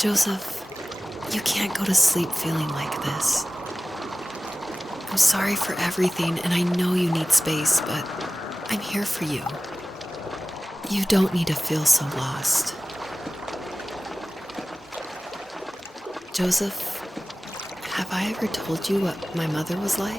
Joseph, you can't go to sleep feeling like this. I'm sorry for everything, and I know you need space, but I'm here for you. You don't need to feel so lost. Joseph, have I ever told you what my mother was like?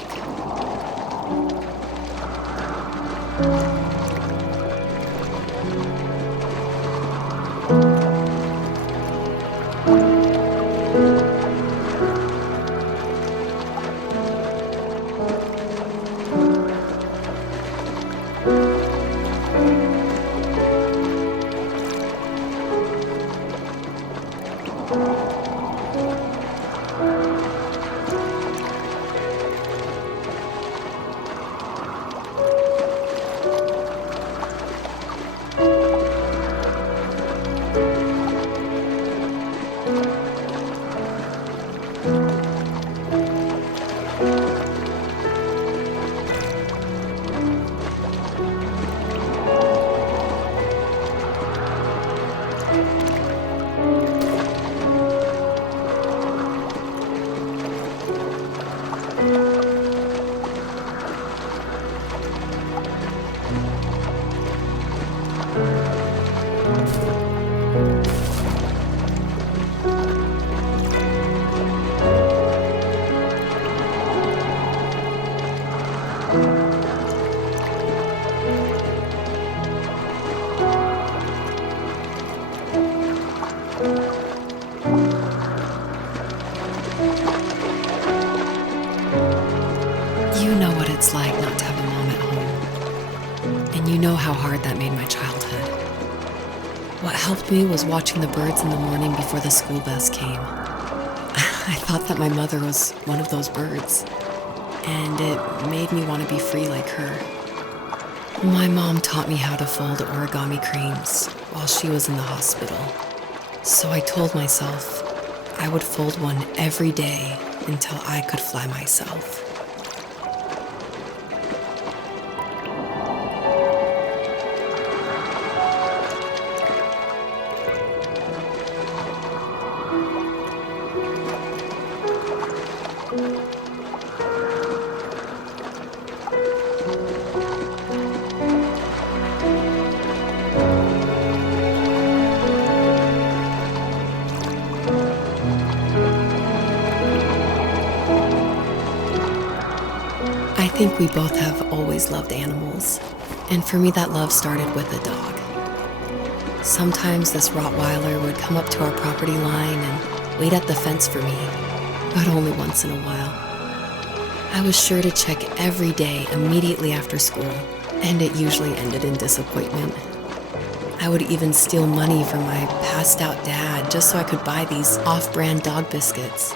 You know what it's like not to have a mom at home, and you know how hard that made my childhood. What helped me was watching the birds in the morning before the school bus came. I thought that my mother was one of those birds, and it made me want to be free like her. My mom taught me how to fold origami cranes while she was in the hospital, so I told myself I would fold one every day until I could fly myself. I think we both have always loved animals, and for me that love started with a dog. Sometimes this Rottweiler would come up to our property line and wait at the fence for me, but only once in a while. I was sure to check every day immediately after school, and it usually ended in disappointment. I would even steal money from my passed-out dad just so I could buy these off-brand dog biscuits.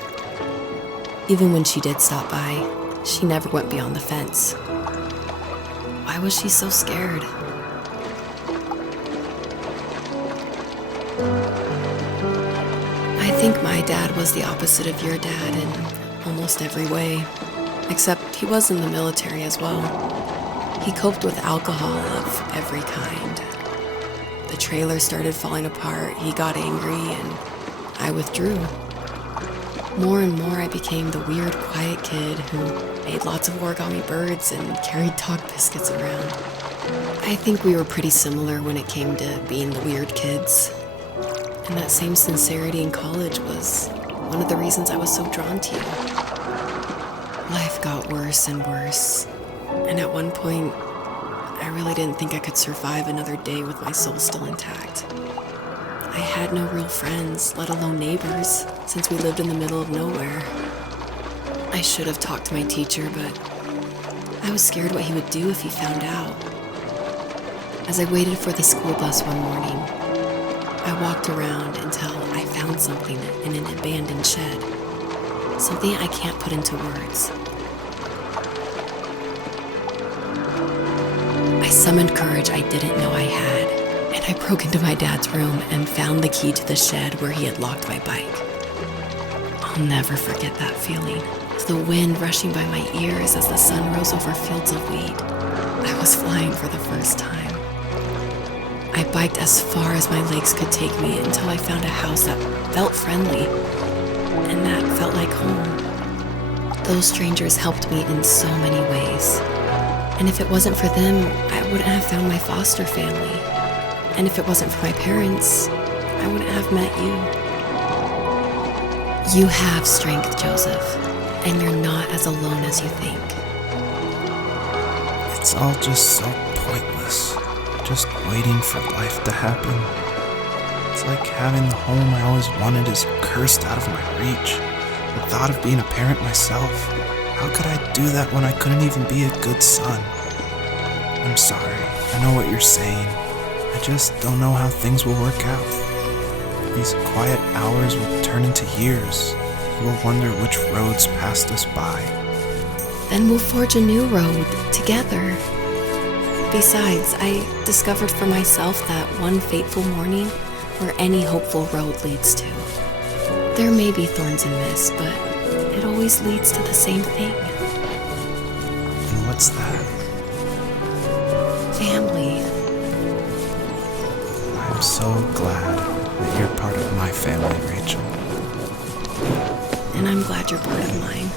Even when she did stop by, she never went beyond the fence. Why was she so scared? I think my dad was the opposite of your dad in almost every way, except he was in the military as well. He coped with alcohol of every kind. The trailer started falling apart, he got angry, and I withdrew. More and more I became the weird, quiet kid who made lots of origami birds and carried dog biscuits around. I think we were pretty similar when it came to being the weird kids. And that same sincerity in college was one of the reasons I was so drawn to you. Life got worse and worse, and at one point, I really didn't think I could survive another day with my soul still intact. I had no real friends, let alone neighbors, since we lived in the middle of nowhere. I should have talked to my teacher, but I was scared what he would do if he found out. As I waited for the school bus one morning, I walked around until I found something in an abandoned shed. Something I can't put into words. I summoned courage I didn't know I had, and I broke into my dad's room and found the key to the shed where he had locked my bike. I'll never forget that feeling. The wind rushing by my ears as the sun rose over fields of wheat. I was flying for the first time. I biked as far as my legs could take me until I found a house that felt friendly and that felt like home. Those strangers helped me in so many ways. And if it wasn't for them, I wouldn't have found my foster family. And if it wasn't for my parents, I wouldn't have met you. You have strength, Joseph, and you're not as alone as you think. It's all just so pointless, just waiting for life to happen. It's like having the home I always wanted is cursed out of my reach. The thought of being a parent myself, how could I do that when I couldn't even be a good son? I'm sorry, I know what you're saying. I just don't know how things will work out. These quiet hours will turn into years. We'll wonder which roads passed us by. Then we'll forge a new road together. Besides, I discovered for myself that one fateful morning where any hopeful road leads to. There may be thorns in this, but it always leads to the same thing. And what's that? Family. I'm so glad that you're part of my family, Rachel. And I'm glad you're part of mine.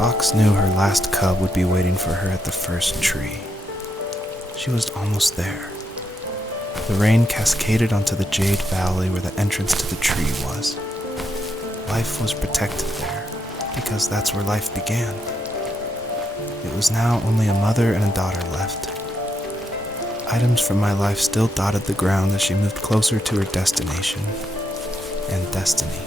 The fox knew her last cub would be waiting for her at the first tree. She was almost there. The rain cascaded onto the jade valley where the entrance to the tree was. Life was protected there, because that's where life began. It was now only a mother and a daughter left. Items from my life still dotted the ground as she moved closer to her destination and destiny.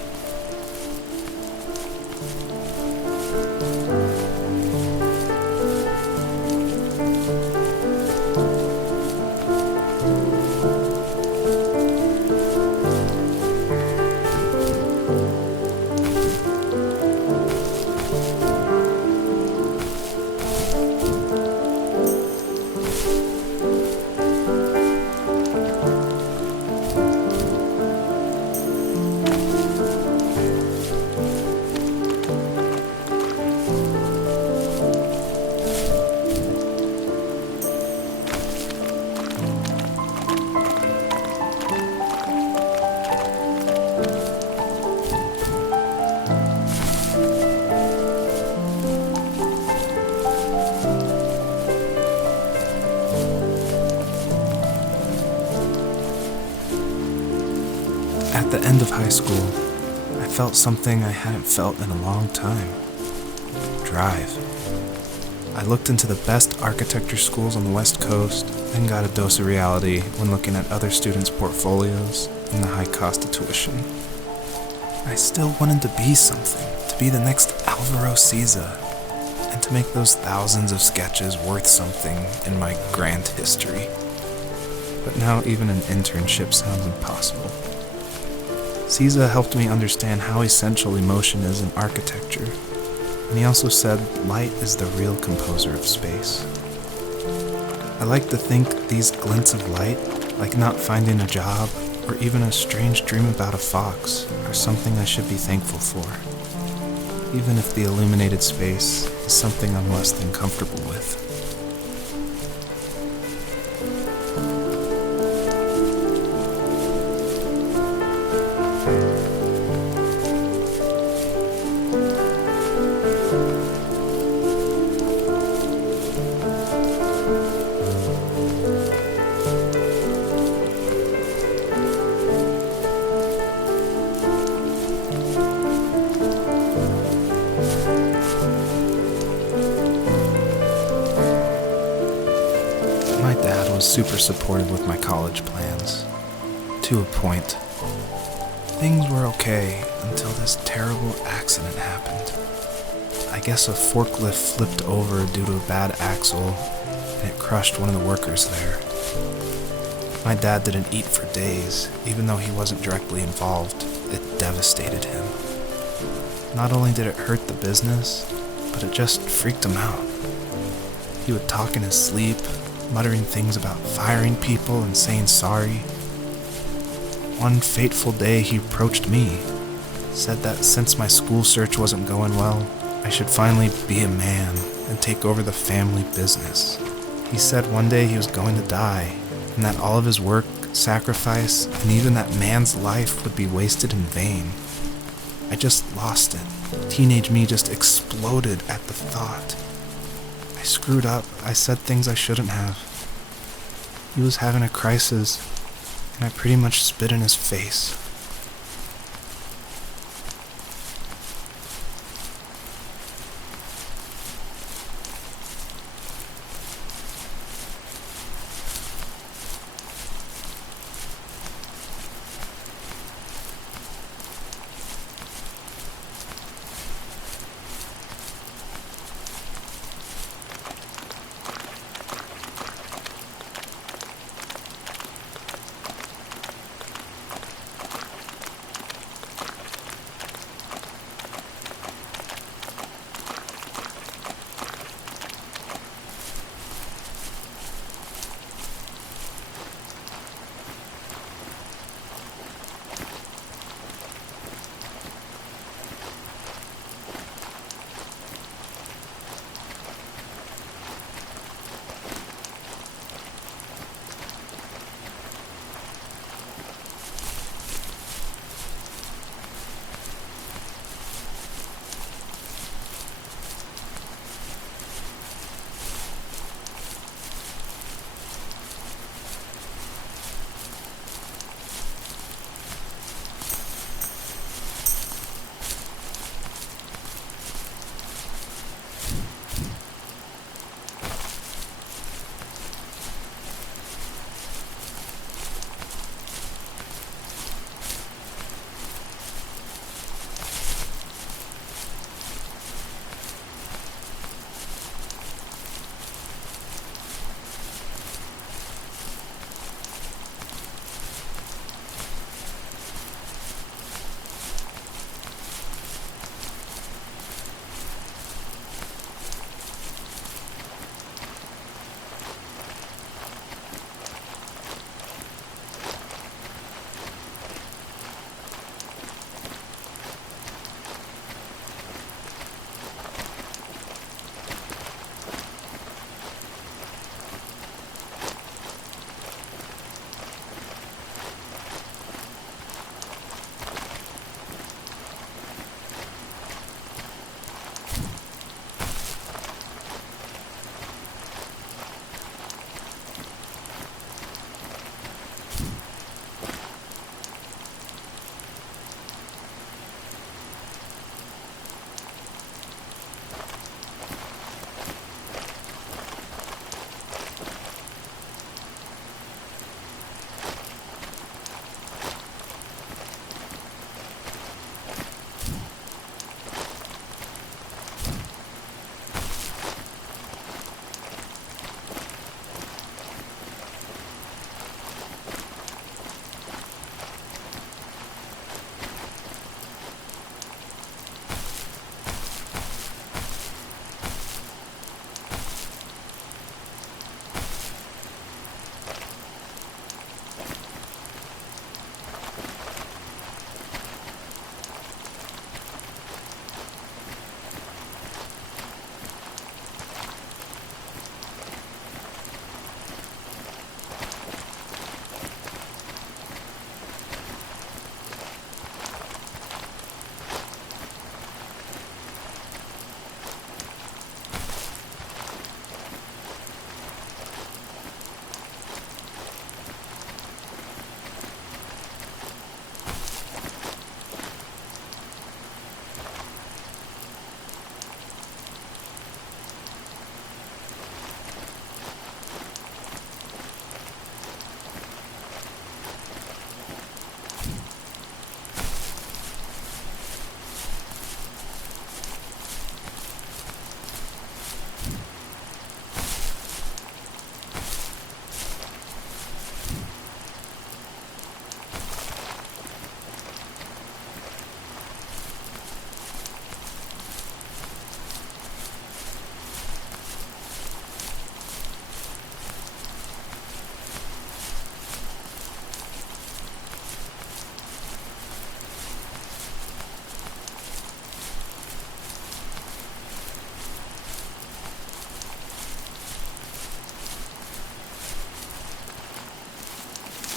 the end of high school, I felt something I hadn't felt in a long time. Drive. I looked into the best architecture schools on the West Coast and got a dose of reality when looking at other students' portfolios and the high cost of tuition. I still wanted to be something, to be the next Alvaro Siza, and to make those thousands of sketches worth something in my grand history. But now even an internship sounds impossible. Siza helped me understand how essential emotion is in architecture, and he also said light is the real composer of space. I like to think these glints of light, like not finding a job or even a strange dream about a fox, are something I should be thankful for, even if the illuminated space is something I'm less than comfortable with. My dad was super supportive with my college plans, to a point. Things were okay until this terrible accident happened. I guess a forklift flipped over due to a bad axle, and it crushed one of the workers there. My dad didn't eat for days, even though he wasn't directly involved. It devastated him. Not only did it hurt the business, but it just freaked him out. He would talk in his sleep, muttering things about firing people and saying sorry. One fateful day he approached me, said that since my school search wasn't going well, I should finally be a man and take over the family business. He said one day he was going to die, and that all of his work, sacrifice, and even that man's life would be wasted in vain. I just lost it. Teenage me just exploded at the thought. I screwed up. I said things I shouldn't have. He was having a crisis, and I pretty much spit in his face.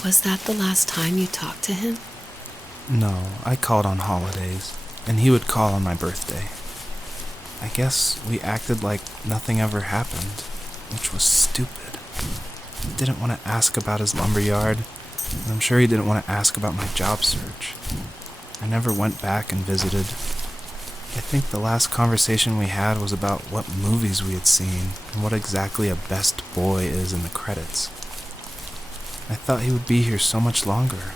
Was that the last time you talked to him? No, I called on holidays, and he would call on my birthday. I guess we acted like nothing ever happened, which was stupid. He didn't want to ask about his lumberyard, and I'm sure he didn't want to ask about my job search. I never went back and visited. I think the last conversation we had was about what movies we had seen and what exactly a best boy is in the credits. I thought he would be here so much longer.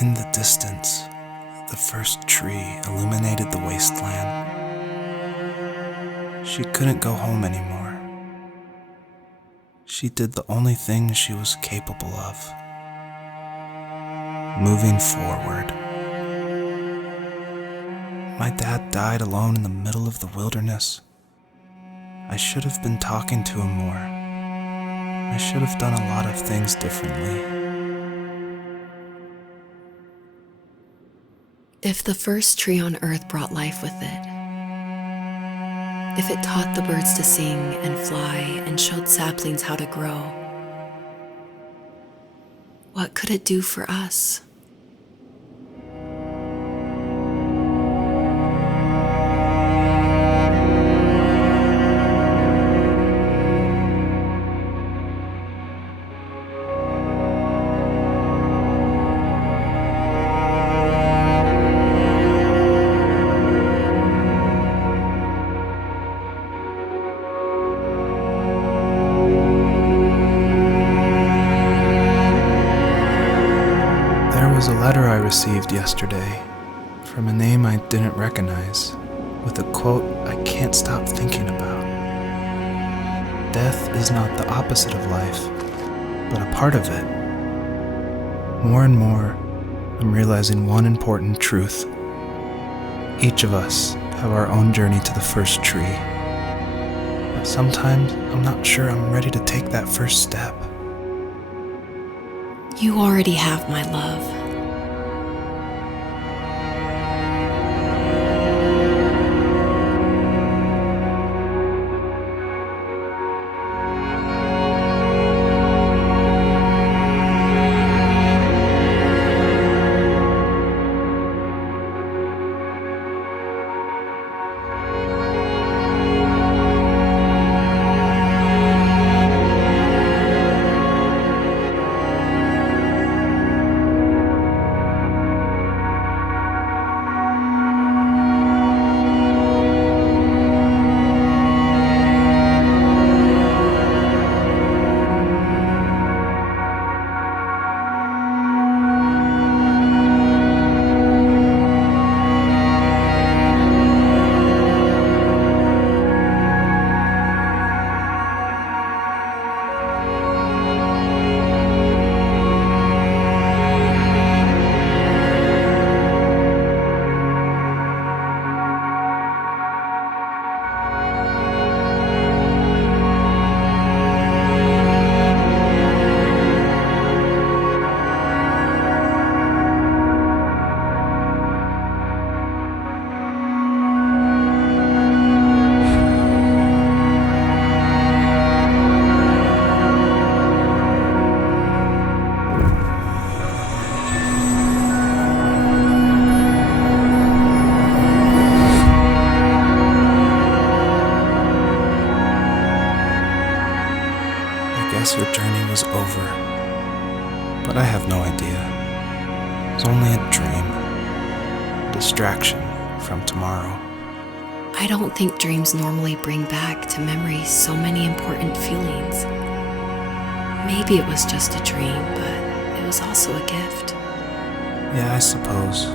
In the distance, the first tree illuminated the wasteland. She couldn't go home anymore. She did the only thing she was capable of: moving forward. My dad died alone in the middle of the wilderness. I should have been talking to him more. I should have done a lot of things differently. If the first tree on earth brought life with it, if it taught the birds to sing and fly and showed saplings how to grow, what could it do for us? There was a letter I received yesterday from a name I didn't recognize, with a quote I can't stop thinking about. Death is not the opposite of life, but a part of it. More and more, I'm realizing one important truth. Each of us have our own journey to the first tree. But sometimes I'm not sure I'm ready to take that first step. You already have my love. Your journey was over, but I have no idea. It's only a dream, a distraction from tomorrow. I don't think dreams normally bring back to memory so many important feelings. Maybe it was just a dream, but it was also a gift. Yeah, I suppose.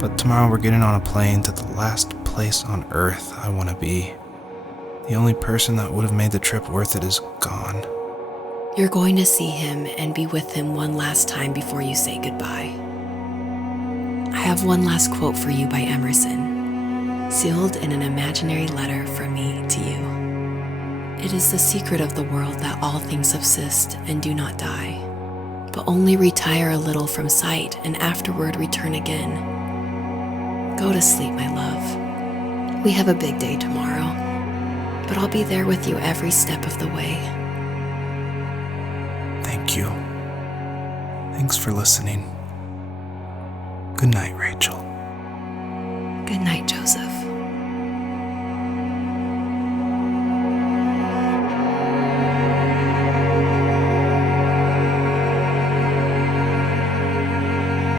But tomorrow we're getting on a plane to the last place on Earth I want to be. The only person that would have made the trip worth it is gone. You're going to see him and be with him one last time before you say goodbye. I have one last quote for you by Emerson, sealed in an imaginary letter from me to you. It is the secret of the world that all things subsist and do not die, but only retire a little from sight and afterward return again. Go to sleep, my love. We have a big day tomorrow, but I'll be there with you every step of the way. Thank you. Thanks for listening. Good night, Rachel. Good night, Joseph.